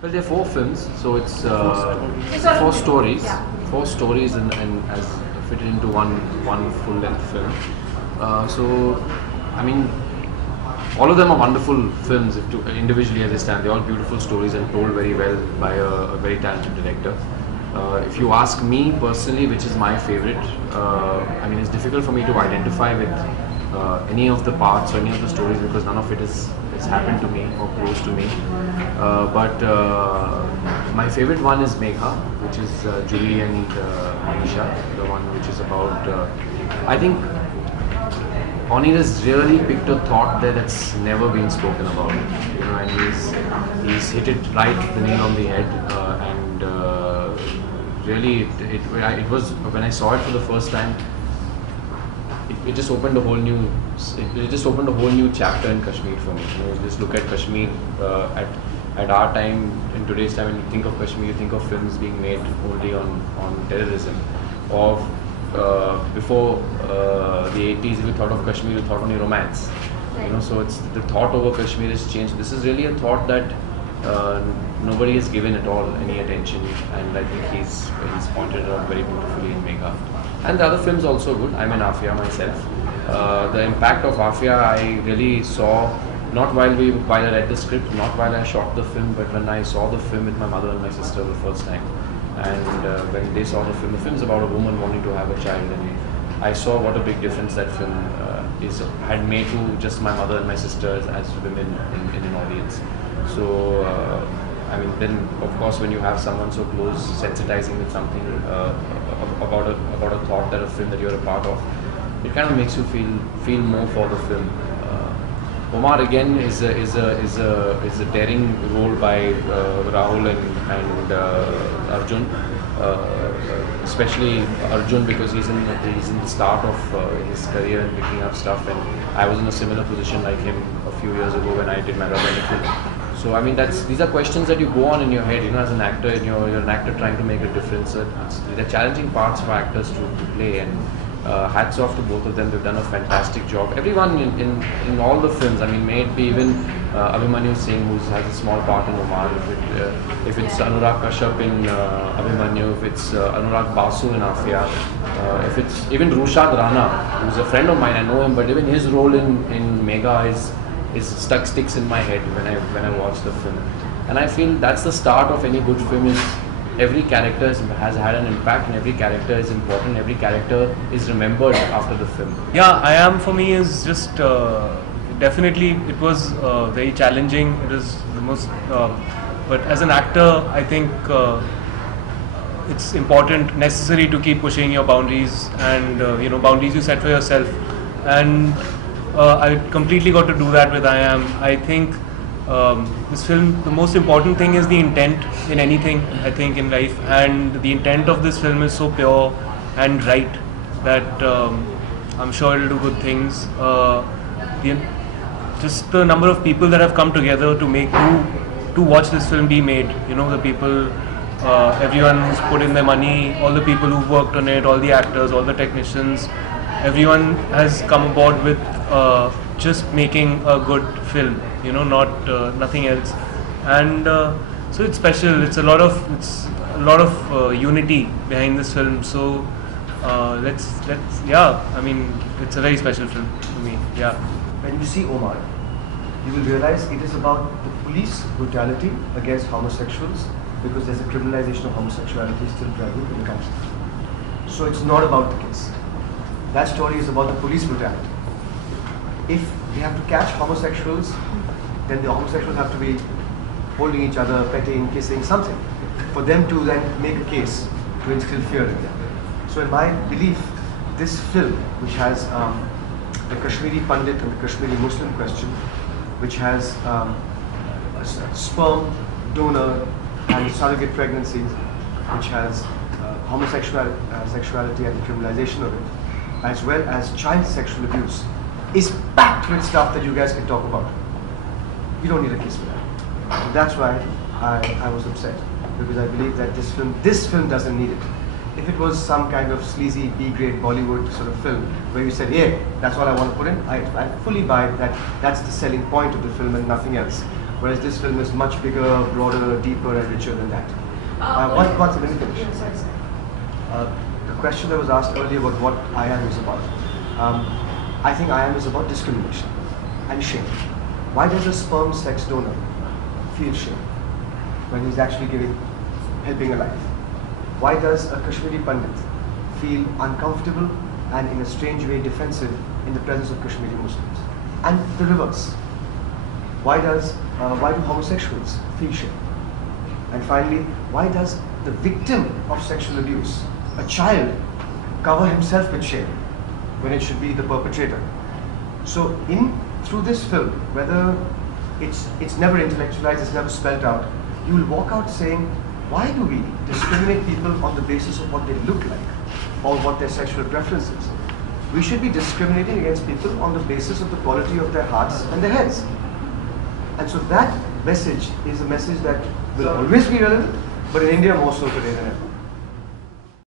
Well, there are four films, so it's Four four stories. stories, Yeah. four stories, and as fitted into one full-length film. So, I mean, all of them are wonderful films. If to, individually as they stand, they're all beautiful stories and told very well by a very talented director. If you ask me personally, which is my favorite, I mean, it's difficult for me to identify with any of the parts or any of the stories because none of it is it's happened to me or close to me. But my favorite one is Megha, which is Julie and Manisha, the one which is about. I think Onir has really picked a thought there that's never been spoken about, and he's hit it right, the nail on the head, and really it was when I saw it for the first time, it just opened a whole new it just opened a whole new chapter in Kashmir for me. Just look at Kashmir at our time, in today's time. When you think of Kashmir, you think of films being made only on terrorism, or before the 80s, if you thought of Kashmir, you thought only romance. So it's the thought over Kashmir has changed. This is really a thought that nobody has given at all any attention, and I think he's pointed it out very beautifully in Megha. And the other film's also good. I'm an Afia myself. The impact of Afia I really saw not while I read the script, not while I shot the film, but when I saw the film with my mother and my sister the first time. And when they saw the film's about a woman wanting to have a child, and I saw what a big difference that film had made to just my mother and my sisters as women in an audience. So, I mean, then of course when you have someone so close sensitizing with something about a thought that a film that you're a part of, it kind of makes you feel more for the film. Omar again is a daring role by Rahul and Arjun, especially Arjun because he's in the start of his career and picking up stuff, and I was in a similar position like him a few years ago when I did my Rabbi. So I mean these are questions that you go on in your head, as an actor, and you're an actor trying to make a difference. They're challenging parts for actors to play, and hats off to both of them. They've done a fantastic job. Everyone in all the films, I mean, may it be even Abhimanyu Singh, who has a small part in Omar, if it's Anurag Kashyap in Abhimanyu, if it's Anurag Basu in Afia, if it's even Rushad Rana, who's a friend of mine, I know him, but even his role in Megha sticks in my head when I watch the film. And I feel that's the start of any good film. Is every character has had an impact, and every character is important. Every character is remembered after the film. Yeah, I Am for me is just definitely it was very challenging. It is the most, but as an actor, I think it's important, necessary to keep pushing your boundaries and boundaries you set for yourself. And I completely got to do that with I Am. I think this film, the most important thing is the intent in anything, I think, in life, and the intent of this film is so pure and right that I'm sure it'll do good things. Just the number of people that have come together to watch this film be made, the people, everyone who's put in their money, all the people who've worked on it, all the actors, all the technicians, everyone has come aboard with just making a good film, not nothing else. And so it's special. It's a lot of unity behind this film. So I mean, it's a very special film to me. Yeah. When you see Omar, you will realize it is about the police brutality against homosexuals, because there's a criminalization of homosexuality still prevalent in the country. So it's not about the case. That story is about the police brutality. If they have to catch homosexuals, then the homosexuals have to be holding each other, petting, kissing, something, for them to then make a case to instill fear in them. So in my belief, this film, which has the Kashmiri Pandit and the Kashmiri Muslim question, which has a sperm donor and surrogate pregnancies, which has homosexuality and the criminalization of it, as well as child sexual abuse, is packed with stuff that you guys can talk about. You don't need a case for that. So that's why I was upset, because I believe that this film doesn't need it. If it was some kind of sleazy B-grade Bollywood sort of film where you said, yeah, that's all I want to put in, I fully buy that. That's the selling point of the film and nothing else. Whereas this film is much bigger, broader, deeper, and richer than that. One second, let me finish. Yeah, sorry. The question that was asked earlier about what I Am is about. I think I Am is about discrimination and shame. Why does a sperm sex donor feel shame when he's actually helping a life? Why does a Kashmiri Pandit feel uncomfortable and in a strange way defensive in the presence of Kashmiri Muslims? And the reverse. Why do homosexuals feel shame? And finally, why does the victim of sexual abuse, a child, cover himself with shame when it should be the perpetrator? So through this film, whether it's never intellectualized, it's never spelled out, you will walk out saying, why do we discriminate people on the basis of what they look like or what their sexual preference is? We should be discriminating against people on the basis of the quality of their hearts and their heads. And so that message is a message that will always be relevant, but in India more so today than ever.